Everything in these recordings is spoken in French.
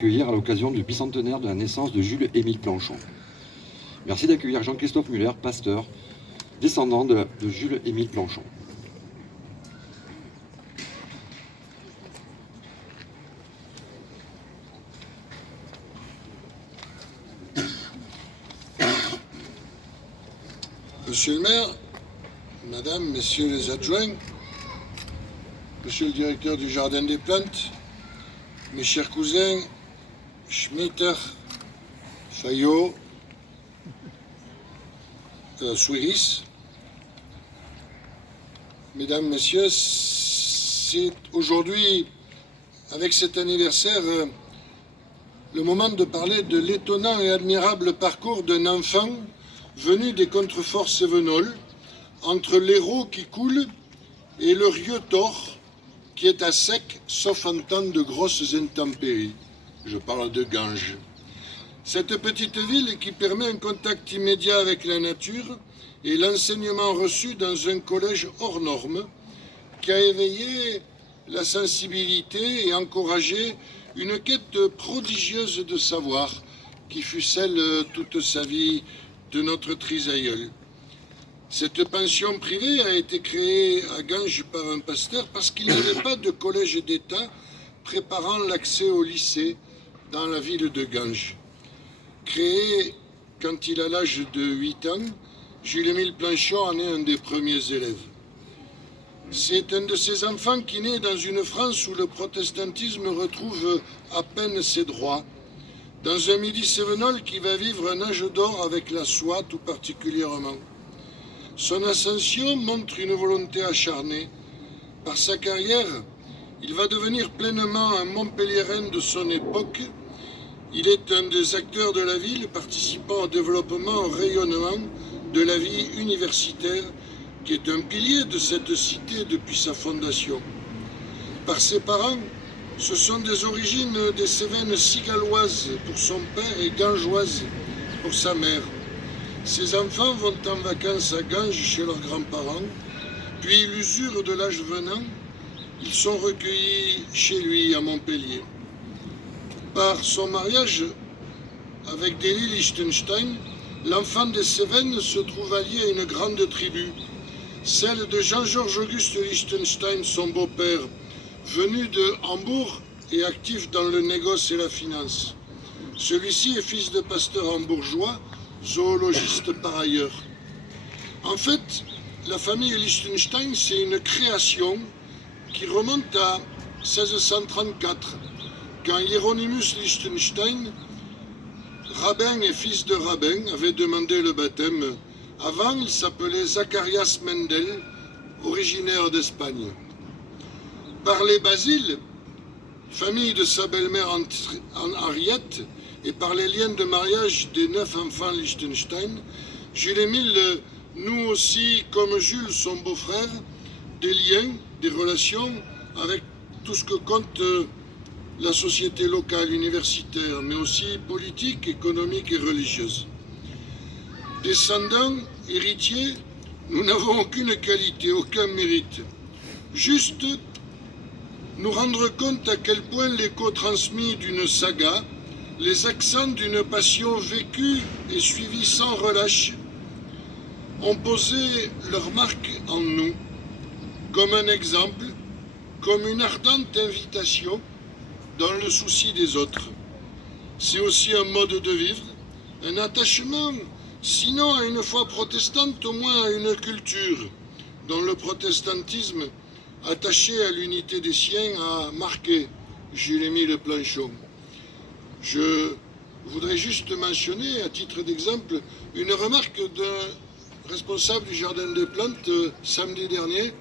Accueillir à l'occasion du bicentenaire de la naissance de Jules-Émile Planchon. Merci d'accueillir Jean-Christophe Muller, pasteur, descendant de Jules-Émile Planchon. Monsieur le maire, madame, messieurs les adjoints, monsieur le directeur du Jardin des Plantes, mes chers cousins, Schmitter, Fayot, Souiris, mesdames, messieurs, c'est aujourd'hui, avec cet anniversaire, le moment de parler de l'étonnant et admirable parcours d'un enfant venu des contreforts cévenols, entre l'Hérault qui coule et le Rieux-Thor qui est à sec, sauf en temps de grosses intempéries. Je parle de Ganges. Cette petite ville qui permet un contact immédiat avec la nature et l'enseignement reçu dans un collège hors norme qui a éveillé la sensibilité et encouragé une quête prodigieuse de savoir qui fut celle toute sa vie de notre trisaïeul. Cette pension privée a été créée à Ganges par un pasteur parce qu'il n'y avait pas de collège d'État préparant l'accès au lycée dans la ville de Ganges. Créé quand il a l'âge de 8 ans, Jules-Émile Planchon en est un des premiers élèves. C'est un de ces enfants qui naît dans une France où le protestantisme retrouve à peine ses droits, dans un Midi cévenol qui va vivre un âge d'or avec la soie tout particulièrement. Son ascension montre une volonté acharnée. Par sa carrière, il va devenir pleinement un Montpelliérain de son époque. Il est un des acteurs de la ville participant au développement, au rayonnement de la vie universitaire, qui est un pilier de cette cité depuis sa fondation. Par ses parents, ce sont des origines des Cévennes cigaloises pour son père et gangeoises pour sa mère. Ses enfants vont en vacances à Ganges chez leurs grands-parents, puis l'usure de l'âge venant, ils sont recueillis chez lui à Montpellier. Par son mariage avec Délie Lichtenstein, l'enfant des Cévennes se trouve allié à une grande tribu, celle de Jean-Georges Auguste Lichtenstein, son beau-père, venu de Hambourg et actif dans le négoce et la finance. Celui-ci est fils de pasteur hambourgeois, zoologiste par ailleurs. En fait, la famille Lichtenstein, c'est une création qui remonte à 1634, quand Hieronymus Lichtenstein, rabbin et fils de rabbin, avait demandé le baptême. Avant, il s'appelait Zacharias Mendel, originaire d'Espagne. Par les Basile, famille de sa belle-mère Henriette, et par les liens de mariage des 9 enfants Lichtenstein, Jules-Émile noue aussi, comme Jules, son beau-frère, des liens, des relations avec tout ce que compte la société locale, universitaire, mais aussi politique, économique et religieuse. Descendants, héritiers, nous n'avons aucune qualité, aucun mérite. Juste nous rendre compte à quel point l'écho transmis d'une saga, les accents d'une passion vécue et suivie sans relâche, ont posé leur marque en nous, comme un exemple, comme une ardente invitation dans le souci des autres. C'est aussi un mode de vivre, un attachement, sinon à une foi protestante, au moins à une culture, dont le protestantisme, attaché à l'unité des siens, a marqué Jules-Émile Planchon. Je voudrais juste mentionner, à titre d'exemple, une remarque d'un responsable du Jardin des Plantes samedi dernier,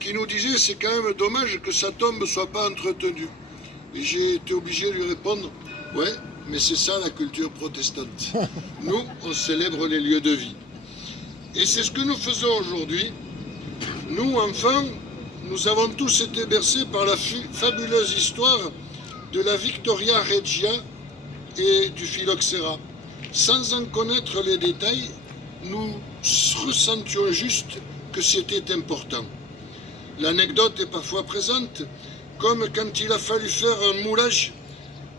qui nous disait « c'est quand même dommage que sa tombe ne soit pas entretenue ». Et j'ai été obligé de lui répondre « ouais, mais c'est ça la culture protestante. Nous, on célèbre les lieux de vie. » Et c'est ce que nous faisons aujourd'hui. Nous, enfants, nous avons tous été bercés par la fabuleuse histoire de la Victoria Regia et du phylloxéra. Sans en connaître les détails, nous ressentions juste que c'était important. L'anecdote est parfois présente, comme quand il a fallu faire un moulage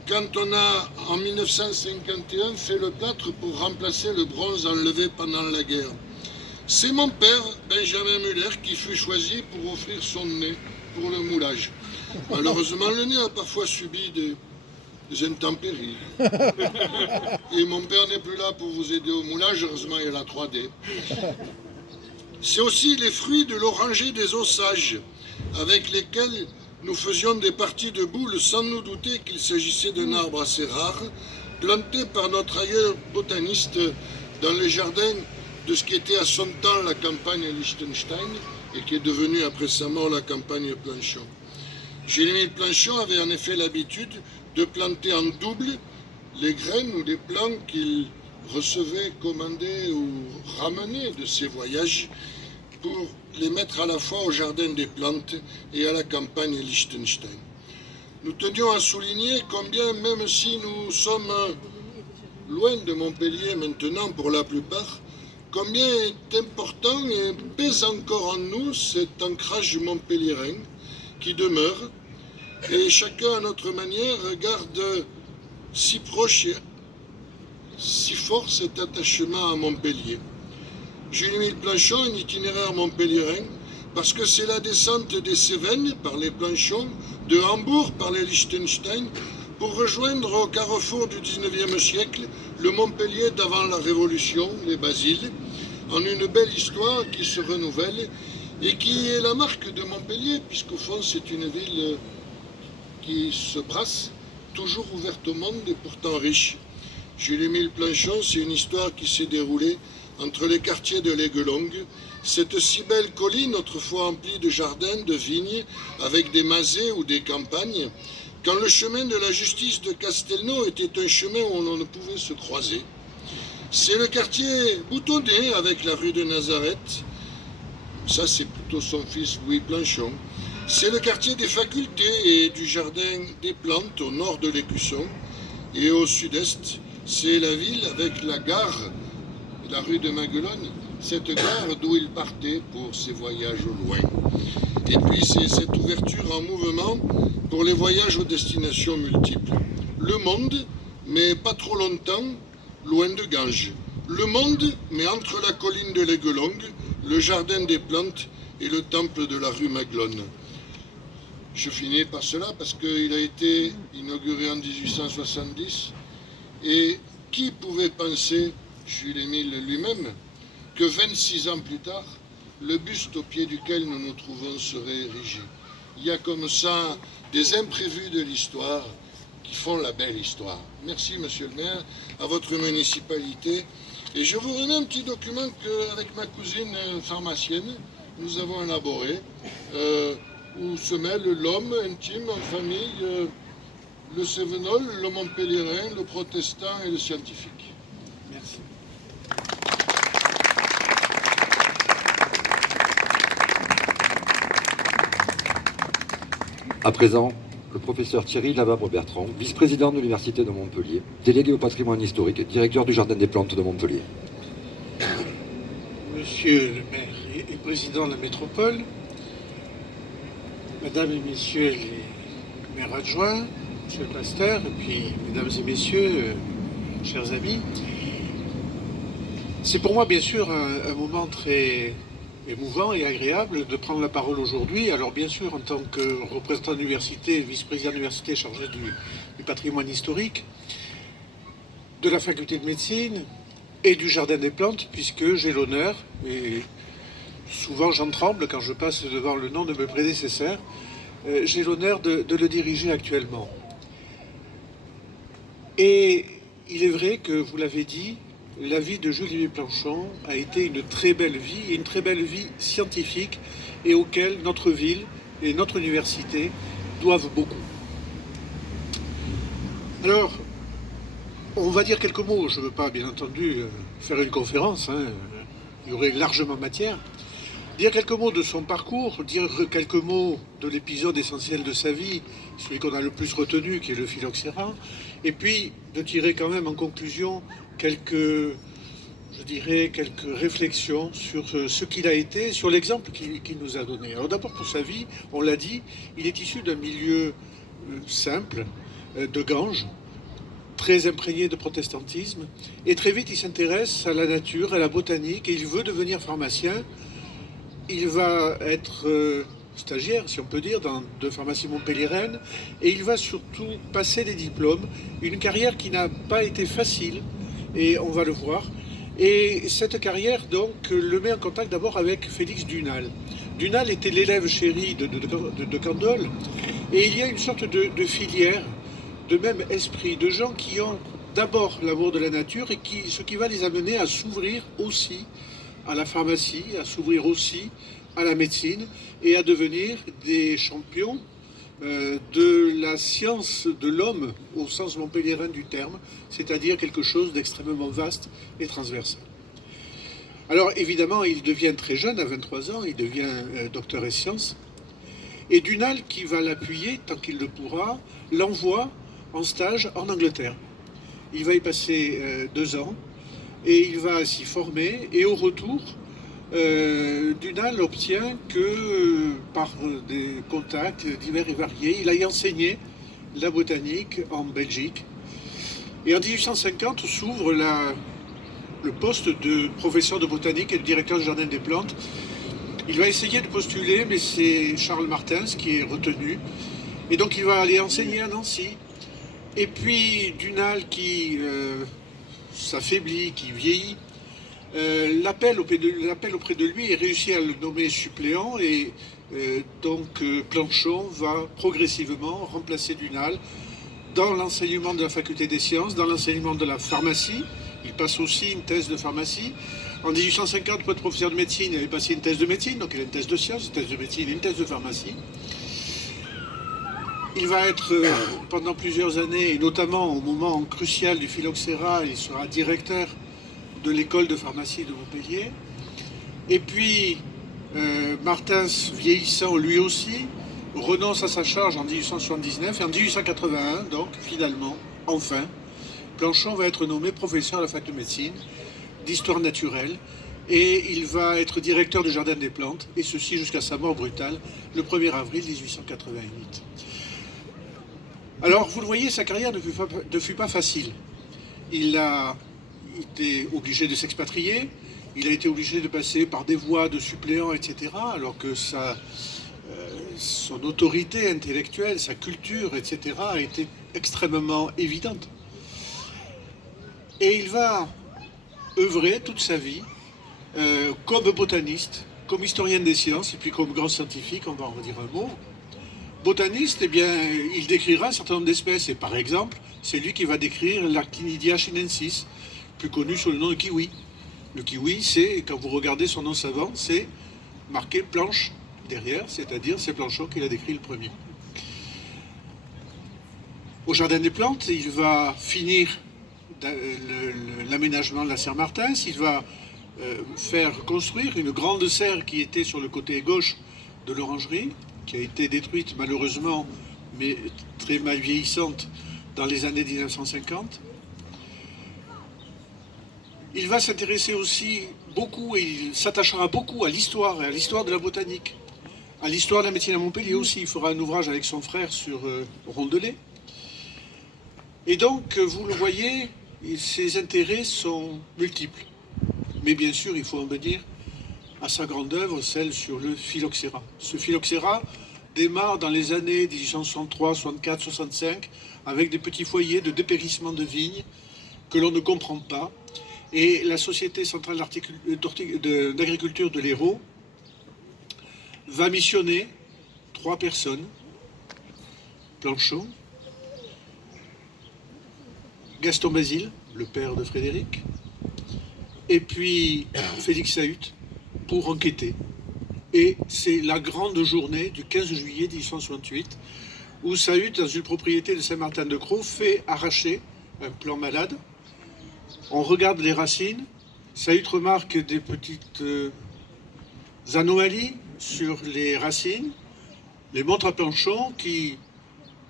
quand on a, en 1951, fait le plâtre pour remplacer le bronze enlevé pendant la guerre. C'est mon père, Benjamin Muller, qui fut choisi pour offrir son nez pour le moulage. Malheureusement, le nez a parfois subi des intempéries. Et mon père n'est plus là pour vous aider au moulage, heureusement il y a la 3D. C'est aussi les fruits de l'oranger des Ossages, avec lesquels nous faisions des parties de boules sans nous douter qu'il s'agissait d'un arbre assez rare, planté par notre aïeul botaniste dans les jardins de ce qui était à son temps la campagne Liechtenstein et qui est devenue après sa mort la campagne Planchon. Gilles-Émile Planchon avait en effet l'habitude de planter en double les graines ou les plants qu'il recevait, commandait ou ramenait de ses voyages pour les mettre à la fois au jardin des plantes et à la campagne Liechtenstein. Nous tenions à souligner combien, même si nous sommes loin de Montpellier maintenant pour la plupart, combien est important et pèse encore en nous cet ancrage montpelliérain qui demeure et chacun à notre manière garde si proche et si fort cet attachement à Montpellier. Jules-Émile Planchon, un itinéraire montpelliérain, parce que c'est la descente des Cévennes par les Planchons, de Hambourg par les Liechtenstein, pour rejoindre au carrefour du XIXe siècle le Montpellier d'avant la Révolution, les Basiles, en une belle histoire qui se renouvelle et qui est la marque de Montpellier, puisqu'au fond c'est une ville qui se brasse, toujours ouverte au monde et pourtant riche. Jules-Émile Planchon, c'est une histoire qui s'est déroulée entre les quartiers de l'Aiglelongue, cette si belle colline autrefois emplie de jardins, de vignes, avec des masets ou des campagnes, quand le chemin de la justice de Castelnau était un chemin où l'on ne pouvait se croiser. C'est le quartier boutonné avec la rue de Nazareth. Ça, c'est plutôt son fils Louis Planchon. C'est le quartier des facultés et du jardin des plantes au nord de l'Écusson. Et au sud-est, c'est la ville avec la gare, la rue de Maguelone, cette gare d'où il partait pour ses voyages au loin. Et puis c'est cette ouverture en mouvement pour les voyages aux destinations multiples. Le monde, mais pas trop longtemps, loin de Ganges. Le monde, mais entre la colline de l'Aiglelongue, le jardin des plantes et le temple de la rue Maguelone. Je finis par cela parce qu'il a été inauguré en 1870 et qui pouvait penser, Jules-Émile lui-même, que 26 ans plus tard, le buste au pied duquel nous nous trouvons serait érigé. Il y a comme ça des imprévus de l'histoire qui font la belle histoire. Merci, monsieur le maire, à votre municipalité. Et je vous remets un petit document qu'avec ma cousine pharmacienne, nous avons élaboré, où se mêlent l'homme intime en famille, le Cévenol, le Montpelliérain, le protestant et le scientifique. Merci. À présent, le professeur Thierry Lavabre-Bertrand, vice-président de l'Université de Montpellier, délégué au patrimoine historique, directeur du Jardin des plantes de Montpellier. Monsieur le maire et président de la métropole, mesdames et messieurs les maires adjoints, monsieur le pasteur, et puis mesdames et messieurs, chers amis, c'est pour moi bien sûr un moment très émouvant et agréable de prendre la parole aujourd'hui. Alors bien sûr en tant que représentant de l'université, vice-président de l'université chargé du patrimoine historique, de la faculté de médecine et du jardin des plantes, puisque j'ai l'honneur, et souvent j'en tremble quand je passe devant le nom de mes prédécesseurs, j'ai l'honneur de le diriger actuellement. Et il est vrai que, vous l'avez dit, la vie de Jules-Émile Planchon a été une très belle vie, et une très belle vie scientifique, et auquel notre ville et notre université doivent beaucoup. Alors, on va dire quelques mots. Je ne veux pas, bien entendu, faire une conférence, hein, il y aurait largement matière. Dire quelques mots de son parcours, dire quelques mots de l'épisode essentiel de sa vie, celui qu'on a le plus retenu, qui est le phylloxéra, et puis de tirer quand même en conclusion quelques réflexions sur ce qu'il a été, sur l'exemple qu'il nous a donné. Alors d'abord pour sa vie, on l'a dit, il est issu d'un milieu simple, de Ganges, très imprégné de protestantisme. Et très vite, il s'intéresse à la nature, à la botanique, et il veut devenir pharmacien. Il va être stagiaire, si on peut dire, de pharmacie montpelliéraine, et il va surtout passer des diplômes, une carrière qui n'a pas été facile, et on va le voir. Et cette carrière, donc, le met en contact d'abord avec Félix Dunal. Dunal était l'élève chéri de Candolle, et il y a une sorte de filière, de même esprit, de gens qui ont d'abord l'amour de la nature et ce qui va les amener à s'ouvrir aussi à la pharmacie, à s'ouvrir aussi à la médecine et à devenir des champions de la science de l'homme au sens montpelliérain du terme, c'est-à-dire quelque chose d'extrêmement vaste et transversal. Alors évidemment, il devient très jeune, à 23 ans, il devient docteur en sciences, et Dunal, qui va l'appuyer tant qu'il le pourra, l'envoie en stage en Angleterre. Il va y passer 2 ans et il va s'y former, et au retour, Dunal obtient que par des contacts divers et variés, il aille enseigner la botanique en Belgique. Et en 1850 s'ouvre le poste de professeur de botanique et de directeur du jardin des plantes. Il va essayer de postuler, mais c'est Charles Martins qui est retenu. Et donc il va aller enseigner à Nancy. Et puis Dunal, qui s'affaiblit, qui vieillit, l'appelle auprès de lui et réussit à le nommer suppléant. Et donc Planchon va progressivement remplacer Dunal dans l'enseignement de la faculté des sciences, dans l'enseignement de la pharmacie. Il passe aussi une thèse de pharmacie. En 1850, pour être professeur de médecine, il avait passé une thèse de médecine, donc il a une thèse de sciences, une thèse de médecine et une thèse de pharmacie. Il va être pendant plusieurs années, et notamment au moment crucial du phylloxéra, il sera directeur de l'école de pharmacie de Montpellier. Et puis, Martins, vieillissant lui aussi, renonce à sa charge en 1879, et en 1881, donc finalement, enfin, Planchon va être nommé professeur à la fac de médecine, d'histoire naturelle, et il va être directeur du jardin des plantes, et ceci jusqu'à sa mort brutale, le 1er avril 1888. Alors, vous le voyez, sa carrière ne fut pas facile. Il a été obligé de s'expatrier, il a été obligé de passer par des voies de suppléants, etc., alors que son autorité intellectuelle, sa culture, etc., a été extrêmement évidente. Et il va œuvrer toute sa vie comme botaniste, comme historien des sciences, et puis comme grand scientifique, on va en redire un mot. Botaniste, eh bien, il décrira un certain nombre d'espèces, et par exemple, c'est lui qui va décrire l'Actinidia chinensis, plus connu sous le nom de kiwi. Le kiwi, c'est, quand vous regardez son nom savant, c'est marqué planche derrière, c'est-à-dire c'est Planchon qui l'a décrit le premier. Au jardin des plantes, il va finir l'aménagement de la serre Martins, il va faire construire une grande serre qui était sur le côté gauche de l'orangerie, qui a été détruite malheureusement, mais très mal vieillissante dans les années 1950. Il va s'intéresser aussi beaucoup, et il s'attachera beaucoup à l'histoire et à l'histoire de la botanique, à l'histoire de la médecine à Montpellier aussi. Il fera un ouvrage avec son frère sur Rondelet. Et donc, vous le voyez, ses intérêts sont multiples. Mais bien sûr, il faut en venir à sa grande œuvre, celle sur le phylloxéra. Ce phylloxéra démarre dans les années 1863, 64, 65, avec des petits foyers de dépérissement de vignes que l'on ne comprend pas. Et la Société centrale d'agriculture de l'Hérault va missionner 3 personnes, Planchon, Gaston Basile, le père de Frédéric, et puis Félix Saüt, pour enquêter. Et c'est la grande journée du 15 juillet 1868, où Saüt, dans une propriété de Saint-Martin-de-Crau, fait arracher un plant malade. On regarde les racines, Saüt remarque des petites anomalies sur les racines, les montre à Planchon, qui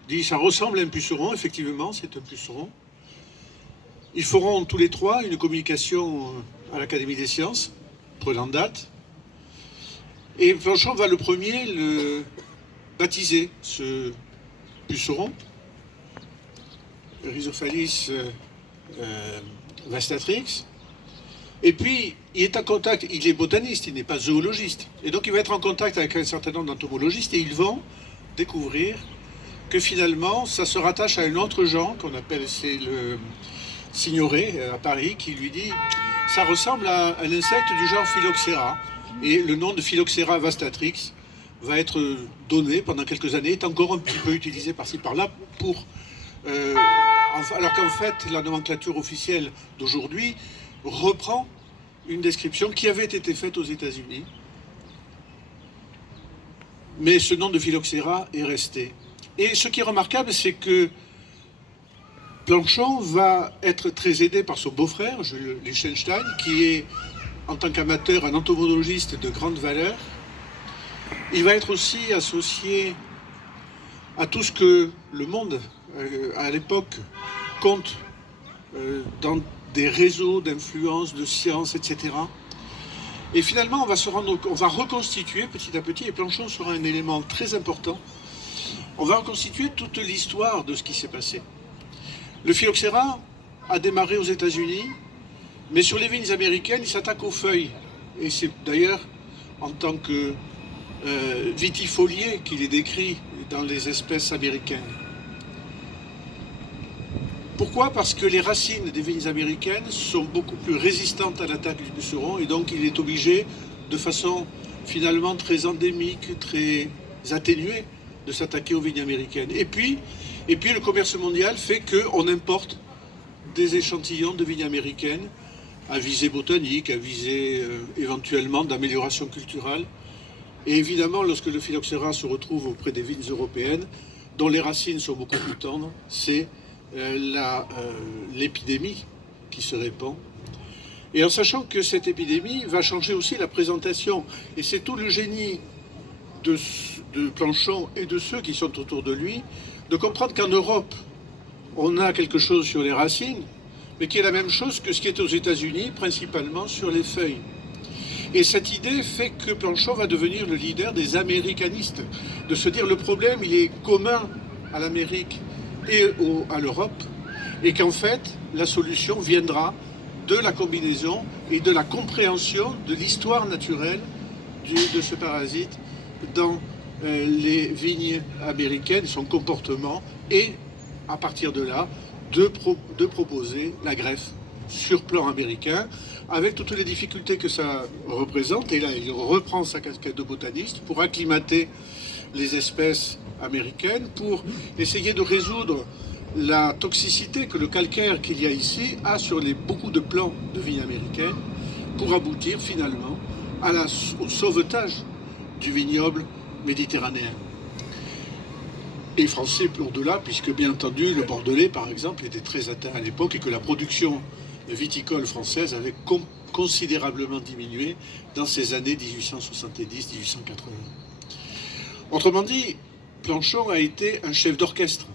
dit « ça ressemble à un puceron », effectivement, c'est un puceron. Ils feront tous les 3 une communication à l'Académie des sciences, prenant date. Et Planchon va le premier le baptiser, ce puceron. Rhizophalis vastatrix. Et puis, il est en contact, il est botaniste, il n'est pas zoologiste. Et donc, il va être en contact avec un certain nombre d'entomologistes et ils vont découvrir que finalement, ça se rattache à un autre genre qu'on appelle, c'est le Signoret à Paris, qui lui dit ça ressemble à un insecte du genre Phylloxera. Et le nom de Phylloxera vastatrix va être donné pendant quelques années, est encore un petit peu utilisé par-ci par-là pour. Alors qu'en fait, la nomenclature officielle d'aujourd'hui reprend une description qui avait été faite aux États-Unis. Mais ce nom de Phylloxera est resté. Et ce qui est remarquable, c'est que Planchon va être très aidé par son beau-frère, Jules Lichtenstein, qui est, en tant qu'amateur, un entomologiste de grande valeur. Il va être aussi associé à tout ce que le monde, à l'époque, compte dans des réseaux d'influence, de science, etc. Et finalement, on va reconstituer petit à petit, et Planchon sera un élément très important, on va reconstituer toute l'histoire de ce qui s'est passé. Le Phylloxera a démarré aux États-Unis, mais sur les vignes américaines, il s'attaque aux feuilles. Et c'est d'ailleurs en tant que vitifolié qu'il est décrit dans les espèces américaines. Pourquoi? Parce que les racines des vignes américaines sont beaucoup plus résistantes à l'attaque du puceron et donc il est obligé, de façon finalement très endémique, très atténuée, de s'attaquer aux vignes américaines. Et puis le commerce mondial fait qu'on importe des échantillons de vignes américaines à visée botanique, à visée éventuellement d'amélioration culturelle. Et évidemment, lorsque le Phylloxera se retrouve auprès des vignes européennes, dont les racines sont beaucoup plus tendres, c'est l'épidémie qui se répand. Et en sachant que cette épidémie va changer aussi la présentation. Et c'est tout le génie de Planchon et de ceux qui sont autour de lui, de comprendre qu'en Europe, on a quelque chose sur les racines, mais qui est la même chose que ce qui est aux États-Unis, principalement sur les feuilles. Et cette idée fait que Planchon va devenir le leader des américanistes, de se dire le problème, il est commun à l'Amérique et à l'Europe, et qu'en fait, la solution viendra de la combinaison et de la compréhension de l'histoire naturelle de ce parasite dans les vignes américaines, son comportement, et à partir de là, de proposer la greffe sur plan américain, avec toutes les difficultés que ça représente. Et là, il reprend sa casquette de botaniste pour acclimater les espèces américaines, pour essayer de résoudre la toxicité que le calcaire qu'il y a ici a sur beaucoup de plants de vignes américaines, pour aboutir finalement au sauvetage du vignoble méditerranéen. Et français au-delà, puisque bien entendu le Bordelais par exemple était très atteint à l'époque et que la production viticole française avait considérablement diminué dans ces années 1870-1880. Autrement dit, Planchon a été un chef d'orchestre.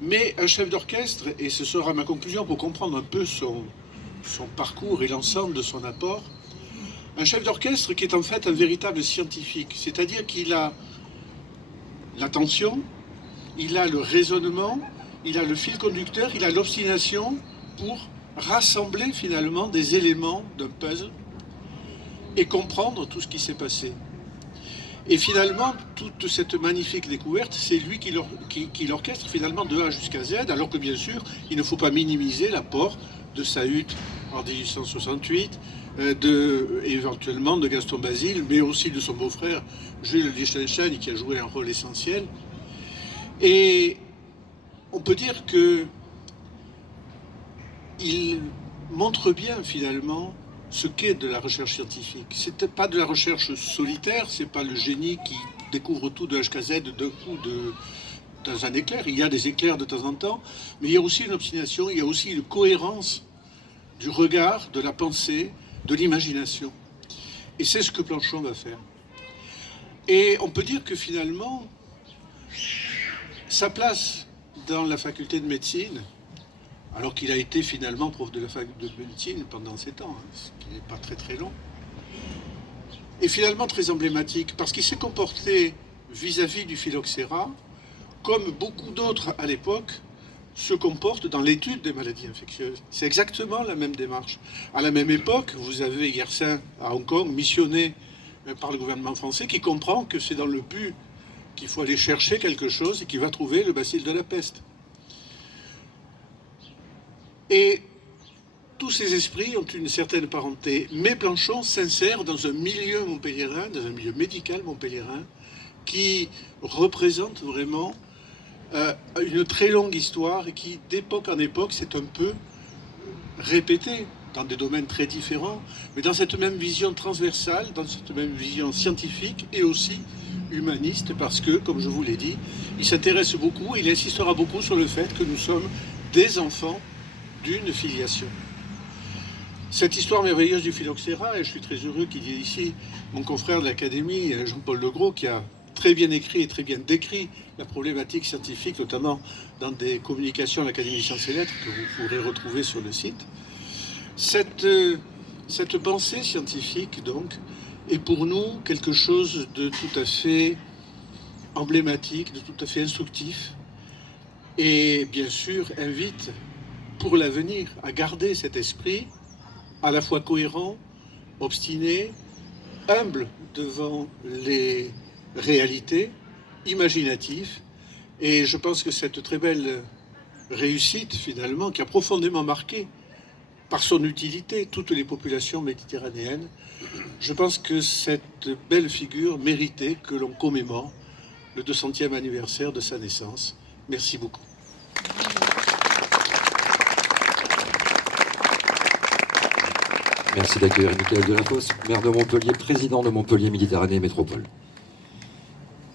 Mais un chef d'orchestre, et ce sera ma conclusion pour comprendre un peu son parcours et l'ensemble de son apport, un chef d'orchestre qui est en fait un véritable scientifique, c'est-à-dire qu'il a l'attention, il a le raisonnement, il a le fil conducteur, il a l'obstination pour rassembler finalement des éléments d'un puzzle et comprendre tout ce qui s'est passé. Et finalement, toute cette magnifique découverte, c'est lui qui l'orchestre finalement de A jusqu'à Z, alors que bien sûr, il ne faut pas minimiser l'apport de Sahut en 1868, éventuellement de Gaston Basile, mais aussi de son beau-frère Jules Lichtenstein, qui a joué un rôle essentiel. Et on peut dire que il montre bien finalement ce qu'est de la recherche scientifique. C'est pas de la recherche solitaire, c'est pas le génie qui découvre tout de H jusqu'à Z d'un coup dans un éclair. Il y a des éclairs de temps en temps, mais il y a aussi une obstination, il y a aussi une cohérence du regard, de la pensée, de l'imagination. Et c'est ce que Planchon va faire. Et on peut dire que finalement, sa place dans la faculté de médecine, alors qu'il a été finalement prof de la fac de médecine pendant 7 ans, ce qui n'est pas très très long, est finalement très emblématique, parce qu'il s'est comporté vis-à-vis du Phylloxera, comme beaucoup d'autres à l'époque, se comporte dans l'étude des maladies infectieuses. C'est exactement la même démarche. À la même époque, vous avez Yersin à Hong Kong, missionné par le gouvernement français, qui comprend que c'est dans le but qu'il faut aller chercher quelque chose et qu'il va trouver le bacille de la peste. Et tous ces esprits ont une certaine parenté. Mais Planchon s'insère dans un milieu montpelliérain, dans un milieu médical montpelliérain, qui représente vraiment une très longue histoire et qui, d'époque en époque, s'est un peu répété dans des domaines très différents, mais dans cette même vision transversale, dans cette même vision scientifique et aussi humaniste, parce que, comme je vous l'ai dit, il s'intéresse beaucoup, il insistera beaucoup sur le fait que nous sommes des enfants d'une filiation. Cette histoire merveilleuse du phylloxéra, et je suis très heureux qu'il y ait ici mon confrère de l'Académie, Jean-Paul Legros, qui a très bien écrit et très bien décrit la problématique scientifique, notamment dans des communications à l'Académie des sciences et lettres que vous pourrez retrouver sur le site. Cette pensée scientifique, donc, est pour nous quelque chose de tout à fait emblématique, de tout à fait instructif, et bien sûr invite pour l'avenir à garder cet esprit à la fois cohérent, obstiné, humble devant les réalités, imaginatif. Et je pense que cette très belle réussite, finalement, qui a profondément marqué par son utilité toutes les populations méditerranéennes, je pense que cette belle figure méritait que l'on commémore le 200e anniversaire de sa naissance. Merci beaucoup. Merci d'accueillir Michael Delafosse, maire de Montpellier, président de Montpellier Méditerranée Métropole.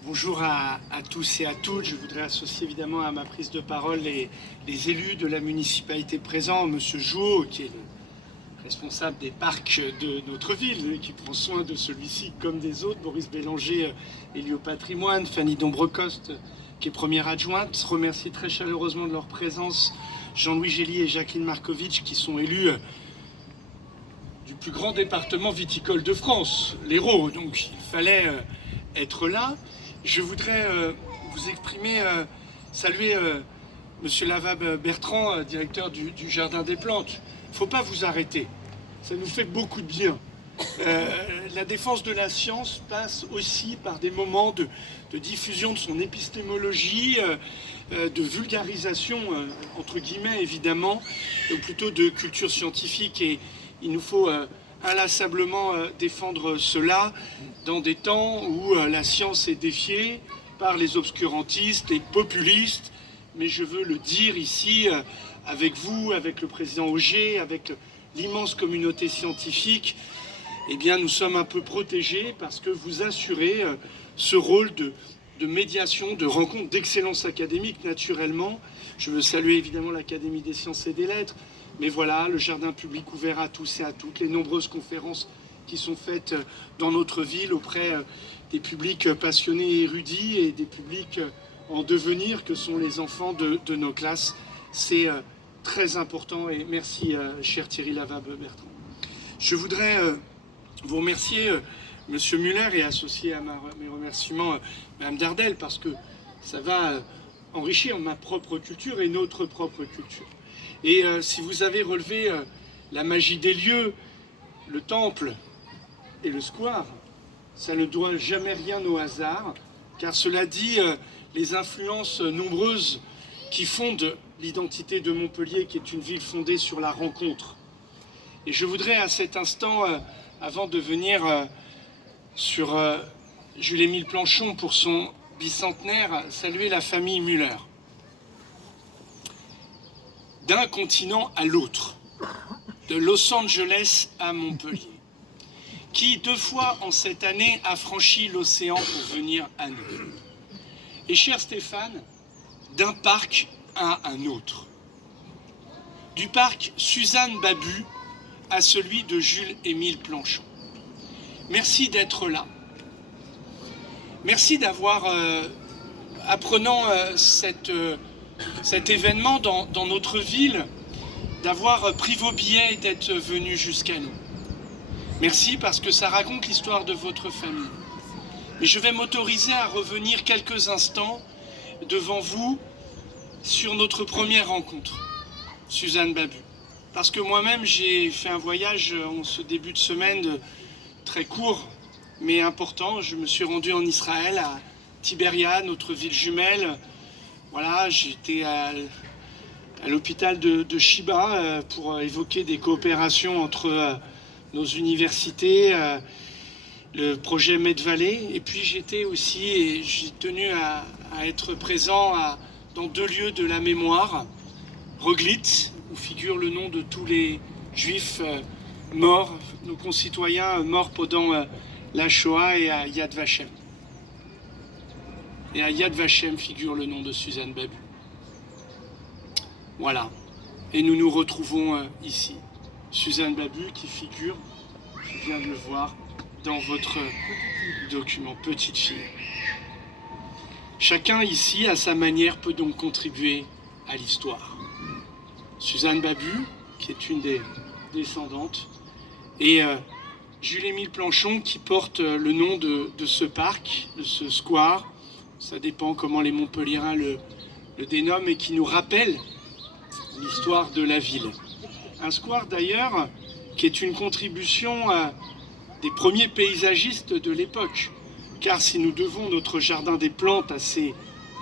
Bonjour à tous et à toutes. Je voudrais associer évidemment à ma prise de parole les élus de la municipalité présents, Monsieur Jouot, qui est le responsable des parcs de notre ville, qui prend soin de celui-ci comme des autres, Boris Bélanger, élu au patrimoine, Fanny Dombrecoste, qui est première adjointe. Remercier très chaleureusement de leur présence Jean-Louis Gély et Jacqueline Markovitch, qui sont élus du plus grand département viticole de France, l'Hérault. Donc il fallait être là. Je voudrais vous exprimer, saluer Monsieur Lavab Bertrand, directeur du Jardin des Plantes. Il ne faut pas vous arrêter, ça nous fait beaucoup de bien. La défense de la science passe aussi par des moments de diffusion de son épistémologie, de vulgarisation, entre guillemets évidemment, ou plutôt de culture scientifique. Et il nous faut inlassablement défendre cela dans des temps où la science est défiée par les obscurantistes, les populistes. Mais je veux le dire ici avec vous, avec le président Auger, avec l'immense communauté scientifique. Eh bien, nous sommes un peu protégés parce que vous assurez ce rôle de médiation, de rencontre, d'excellence académique, naturellement. Je veux saluer évidemment l'Académie des sciences et des lettres, mais voilà, le jardin public ouvert à tous et à toutes, les nombreuses conférences qui sont faites dans notre ville auprès des publics passionnés et érudits et des publics en devenir que sont les enfants de nos classes. C'est très important et merci, cher Thierry Lavab-Bertrand. Je voudrais vous remercier, Monsieur Muller, et associer à mes remerciements Madame Dardel, parce que ça va enrichir ma propre culture et notre propre culture. Et si vous avez relevé la magie des lieux, le temple et le square, ça ne doit jamais rien au hasard, car cela dit les influences nombreuses qui fondent l'identité de Montpellier, qui est une ville fondée sur la rencontre. Et je voudrais à cet instant, avant de venir sur Jules-Émile Planchon pour son bicentenaire, saluer la famille Muller. D'un continent à l'autre, de Los Angeles à Montpellier, qui 2 fois en cette année a franchi l'océan pour venir à nous. Et cher Stéphane, d'un parc à un autre. Du parc Suzanne Babu à celui de Jules-Émile Planchon. Merci d'être là. Merci d'avoir, apprenant cet événement dans notre ville, d'avoir pris vos billets et d'être venu jusqu'à nous. Merci parce que ça raconte l'histoire de votre famille. Mais je vais m'autoriser à revenir quelques instants devant vous sur notre première rencontre, Suzanne Babu. Parce que moi-même, j'ai fait un voyage en ce début de semaine très court, mais important. Je me suis rendu en Israël, à Tibériade, notre ville jumelle. Voilà, j'étais à l'hôpital de Shiba pour évoquer des coopérations entre nos universités, le projet Med Valley. Et puis j'étais aussi, et j'ai tenu à être présent dans 2 lieux de la mémoire, Roglit, où figure le nom de tous les juifs morts, nos concitoyens morts pendant la Shoah, et à Yad Vashem. Et à Yad Vashem figure le nom de Suzanne Babu. Voilà. Et nous nous retrouvons ici. Suzanne Babu qui figure, je viens de le voir, dans votre document, petite fille. Chacun ici, à sa manière, peut donc contribuer à l'histoire. Suzanne Babu, qui est une des descendantes, et Jules-Émile Planchon, qui porte le nom de ce parc, de ce square, ça dépend comment les Montpelliérains le dénomment, et qui nous rappelle l'histoire de la ville. Un square d'ailleurs qui est une contribution des premiers paysagistes de l'époque. Car si nous devons notre jardin des plantes à ses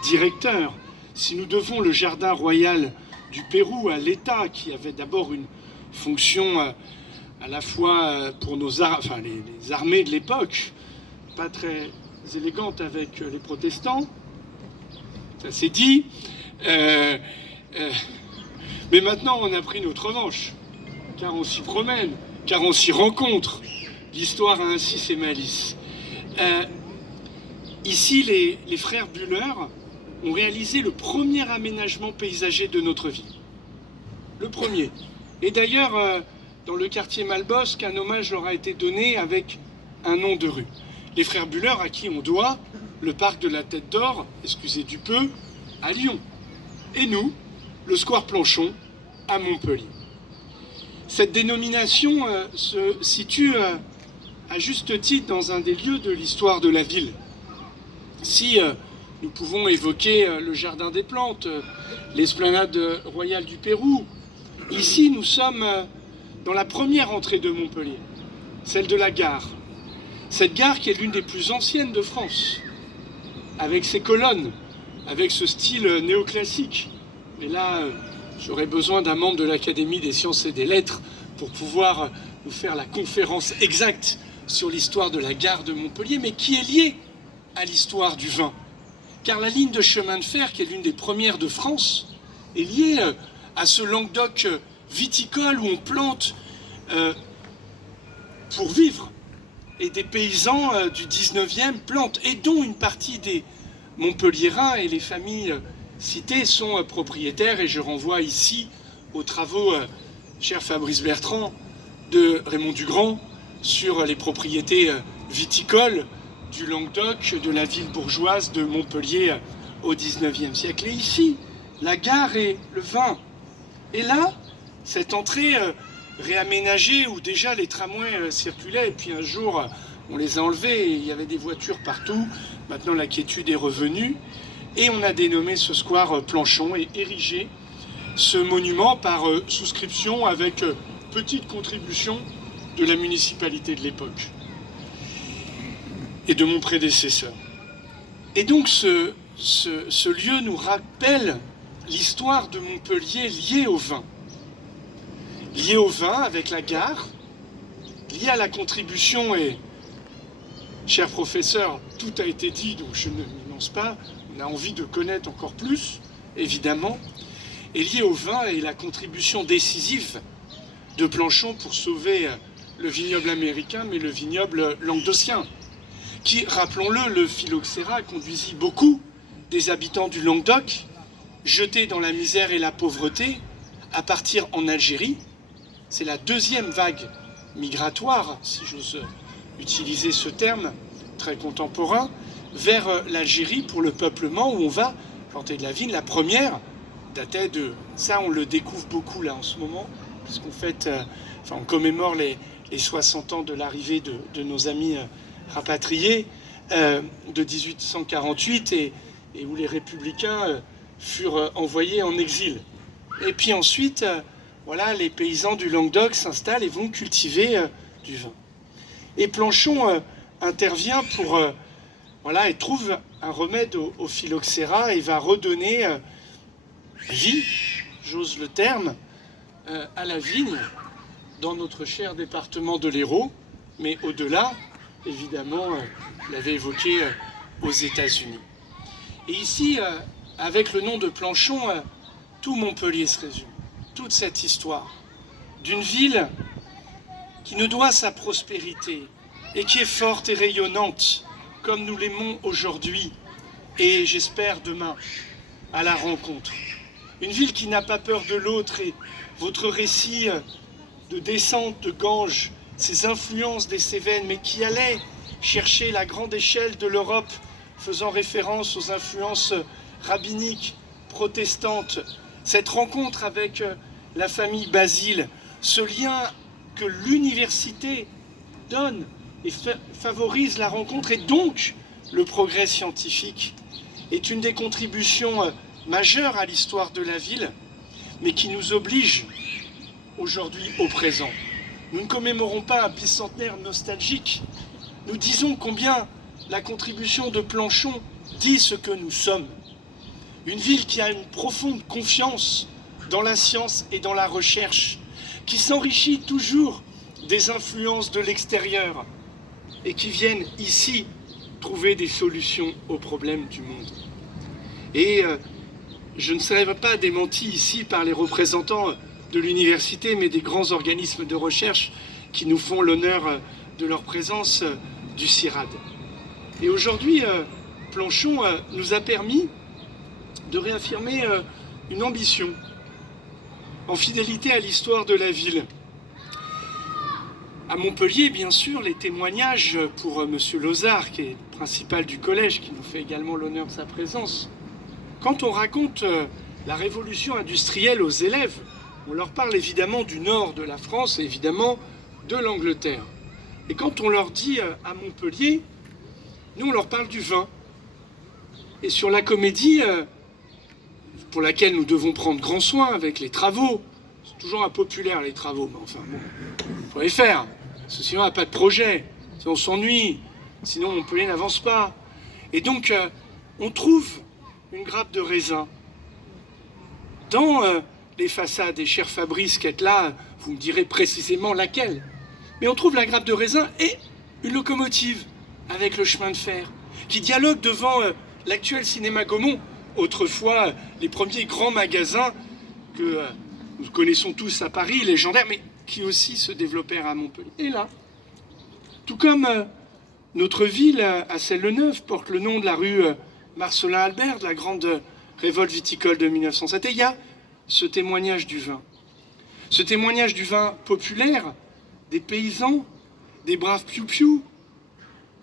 directeurs, si nous devons le jardin royal du Pérou à l'État, qui avait d'abord une fonction à la fois pour les armées de l'époque, pas très élégante avec les protestants, ça c'est dit, mais maintenant on a pris notre revanche, car on s'y promène, car on s'y rencontre. L'histoire a ainsi ses malices. Ici, les frères Buller ont réalisé le premier aménagement paysager de notre ville. Le premier. Et d'ailleurs, dans le quartier Malbosque, un hommage leur a été donné avec un nom de rue. Les frères Buller, à qui on doit le parc de la Tête d'Or, excusez du peu, à Lyon. Et nous, le square Planchon, à Montpellier. Cette dénomination se situe à juste titre dans un des lieux de l'histoire de la ville. Si nous pouvons évoquer le jardin des plantes, l'esplanade royale du Pérou, ici nous sommes dans la première entrée de Montpellier, celle de la gare. Cette gare qui est l'une des plus anciennes de France, avec ses colonnes, avec ce style néoclassique. Et là, j'aurais besoin d'un membre de l'Académie des sciences et des lettres pour pouvoir nous faire la conférence exacte sur l'histoire de la gare de Montpellier, mais qui est liée à l'histoire du vin. Car la ligne de chemin de fer, qui est l'une des premières de France, est liée à ce Languedoc viticole où on plante pour vivre. Et des paysans du 19e plantent, et dont une partie des Montpelliérains et les familles citées sont propriétaires. Et je renvoie ici aux travaux, cher Fabrice Bertrand, de Raymond Dugrand, sur les propriétés viticoles du Languedoc, de la ville bourgeoise de Montpellier au 19e siècle. Et ici, la gare et le vin. Et là, cette entrée réaménagée où déjà les tramways circulaient, et puis un jour on les a enlevés et il y avait des voitures partout. Maintenant la quiétude est revenue et on a dénommé ce square Planchon et érigé ce monument par souscription avec petite contribution de la municipalité de l'époque et de mon prédécesseur. Et donc ce lieu nous rappelle l'histoire de Montpellier liée au vin. Liée au vin avec la gare, liée à la contribution, et, cher professeur, tout a été dit, donc je ne m'immense pas, on a envie de connaître encore plus, évidemment, et liée au vin et la contribution décisive de Planchon pour sauver le vignoble américain, mais le vignoble languedocien, qui, rappelons-le, le phylloxéra conduisit beaucoup des habitants du Languedoc, jetés dans la misère et la pauvreté, à partir en Algérie. C'est la deuxième vague migratoire, si j'ose utiliser ce terme très contemporain, vers l'Algérie pour le peuplement, où on va planter de la vigne. La première datait de... Ça, on le découvre beaucoup là en ce moment, puisqu'on fête... on commémore les 60 ans de l'arrivée de nos amis rapatriés de 1848, et où les républicains furent envoyés en exil. Et puis ensuite, voilà, les paysans du Languedoc s'installent et vont cultiver du vin. Et Planchon intervient pour, voilà, et trouve un remède au phylloxéra et va redonner vie, j'ose le terme, à la vigne dans notre cher département de l'Hérault, mais au-delà, évidemment, vous l'avez évoqué, aux États-Unis. Et ici, avec le nom de Planchon, tout Montpellier se résume, toute cette histoire d'une ville qui nous doit sa prospérité et qui est forte et rayonnante, comme nous l'aimons aujourd'hui et j'espère demain, à la rencontre. Une ville qui n'a pas peur de l'autre et votre récit de descente de Ganges, ses influences des Cévennes, mais qui allait chercher la grande échelle de l'Europe, faisant référence aux influences rabbiniques, protestantes, cette rencontre avec la famille Basile, ce lien que l'université donne et favorise la rencontre et donc le progrès scientifique, est une des contributions majeures à l'histoire de la ville, mais qui nous oblige aujourd'hui au présent. Nous ne commémorons pas un bicentenaire nostalgique, nous disons combien la contribution de Planchon dit ce que nous sommes. Une ville qui a une profonde confiance dans la science et dans la recherche, qui s'enrichit toujours des influences de l'extérieur et qui viennent ici trouver des solutions aux problèmes du monde. Et je ne serai pas démenti ici par les représentants de l'université, mais des grands organismes de recherche qui nous font l'honneur de leur présence du CIRAD. Et aujourd'hui, Planchon nous a permis de réaffirmer une ambition en fidélité à l'histoire de la ville. À Montpellier, bien sûr, les témoignages pour M. Lozard, qui est principal du collège, qui nous fait également l'honneur de sa présence. Quand on raconte la révolution industrielle aux élèves, on leur parle évidemment du nord de la France et évidemment de l'Angleterre. Et quand on leur dit à Montpellier, nous on leur parle du vin. Et sur la comédie, pour laquelle nous devons prendre grand soin avec les travaux, c'est toujours impopulaire les travaux, mais enfin bon, il faut les faire, parce que sinon on n'a pas de projet, sinon on s'ennuie, sinon Montpellier n'avance pas. Et donc on trouve une grappe de raisin dans les façades, et cher Fabrice qui est là, vous me direz précisément laquelle. Mais on trouve la grappe de raisin et une locomotive avec le chemin de fer qui dialogue devant l'actuel cinéma Gaumont, autrefois les premiers grands magasins que nous connaissons tous à Paris, légendaires, mais qui aussi se développèrent à Montpellier. Et là, tout comme notre ville à Celle-le-Neuve porte le nom de la rue Marcellin Albert, de la grande révolte viticole de 1907, et il y a ce témoignage du vin. Ce témoignage du vin populaire, des paysans, des braves piou-piou,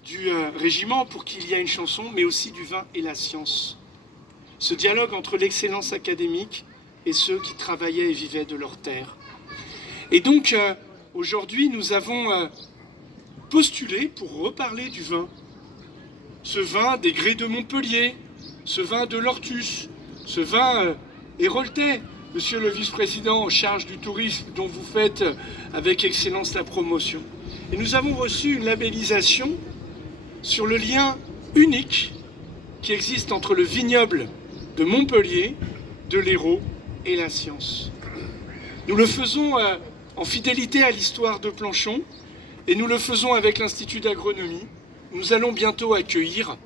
du régiment pour qu'il y ait une chanson, mais aussi du vin et la science. Ce dialogue entre l'excellence académique et ceux qui travaillaient et vivaient de leur terre. Et donc, aujourd'hui, nous avons postulé pour reparler du vin. Ce vin des grès de Montpellier, ce vin de l'Ortus, ce vin héroltais, monsieur le vice-président en charge du tourisme, dont vous faites avec excellence la promotion. Et nous avons reçu une labellisation sur le lien unique qui existe entre le vignoble de Montpellier, de l'Hérault et la science. Nous le faisons en fidélité à l'histoire de Planchon et nous le faisons avec l'Institut d'agronomie. Nous allons bientôt accueillir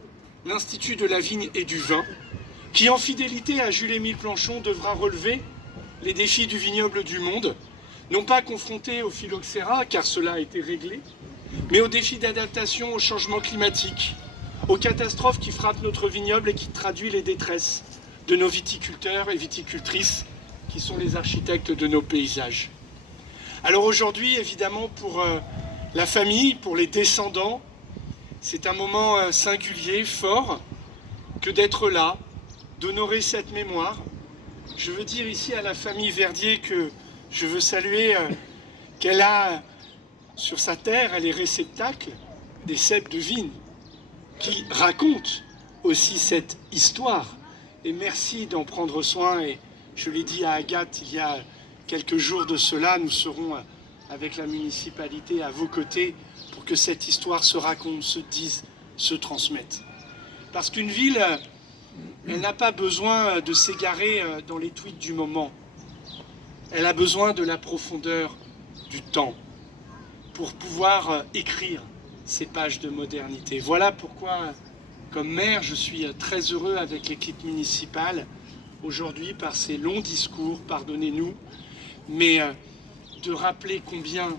l'Institut de la vigne et du vin qui, en fidélité à Jules-Émile Planchon, devra relever les défis du vignoble du monde, non pas confrontés au phylloxéra, car cela a été réglé, mais aux défis d'adaptation au changement climatique, aux catastrophes qui frappent notre vignoble et qui traduisent les détresses de nos viticulteurs et viticultrices, qui sont les architectes de nos paysages. Alors aujourd'hui, évidemment, pour la famille, pour les descendants, c'est un moment singulier, fort, que d'être là, d'honorer cette mémoire. Je veux dire ici à la famille Verdier que je veux saluer qu'elle a sur sa terre, elle est réceptacle des ceps de vigne qui racontent aussi cette histoire et merci d'en prendre soin. Et je l'ai dit à Agathe il y a quelques jours de cela, nous serons avec la municipalité à vos côtés pour que cette histoire se raconte, se dise, se transmette. Parce qu'une ville, elle n'a pas besoin de s'égarer dans les tweets du moment. Elle a besoin de la profondeur du temps pour pouvoir écrire ces pages de modernité. Voilà pourquoi, comme maire, je suis très heureux avec l'équipe municipale aujourd'hui par ces longs discours, pardonnez-nous, mais de rappeler combien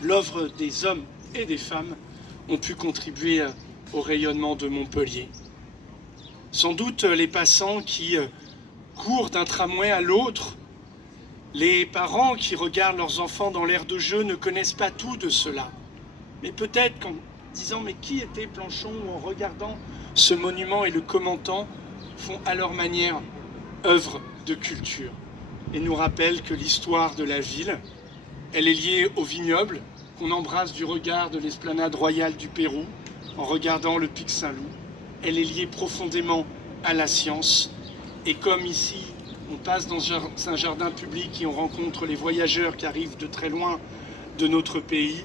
l'œuvre des hommes et des femmes ont pu contribuer au rayonnement de Montpellier. Sans doute les passants qui courent d'un tramway à l'autre, les parents qui regardent leurs enfants dans l'aire de jeu ne connaissent pas tout de cela. Mais peut-être qu'en disant « mais qui était Planchon ?» ou en regardant ce monument et le commentant, font à leur manière œuvre de culture et nous rappellent que l'histoire de la ville, elle est liée au vignoble qu'on embrasse du regard de l'esplanade royale du Pérou en regardant le pic Saint-Loup. Elle est liée profondément à la science. Et comme ici, on passe dans un jardin public et on rencontre les voyageurs qui arrivent de très loin de notre pays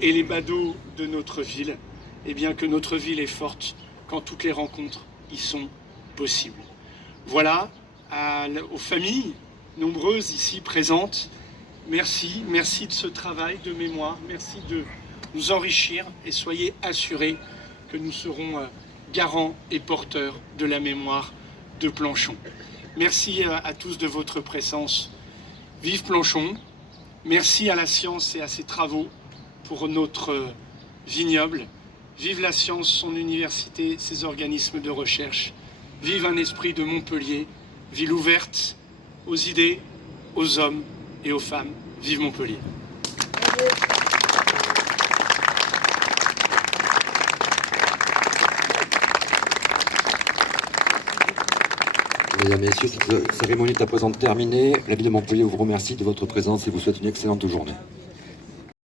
et les badauds de notre ville, eh bien que notre ville est forte quand toutes les rencontres y sont possibles. Voilà, aux familles nombreuses ici présentes, merci de ce travail de mémoire, merci de nous enrichir et soyez assurés que nous serons garants et porteurs de la mémoire de Planchon. Merci à tous de votre présence. Vive Planchon, merci à la science et à ses travaux pour notre vignoble. Vive la science, son université, ses organismes de recherche. Vive un esprit de Montpellier, ville ouverte aux idées, aux hommes et aux femmes. Vive Montpellier. Mesdames et messieurs, cette cérémonie est à présent terminée. La ville de Montpellier vous remercie de votre présence et vous souhaite une excellente journée.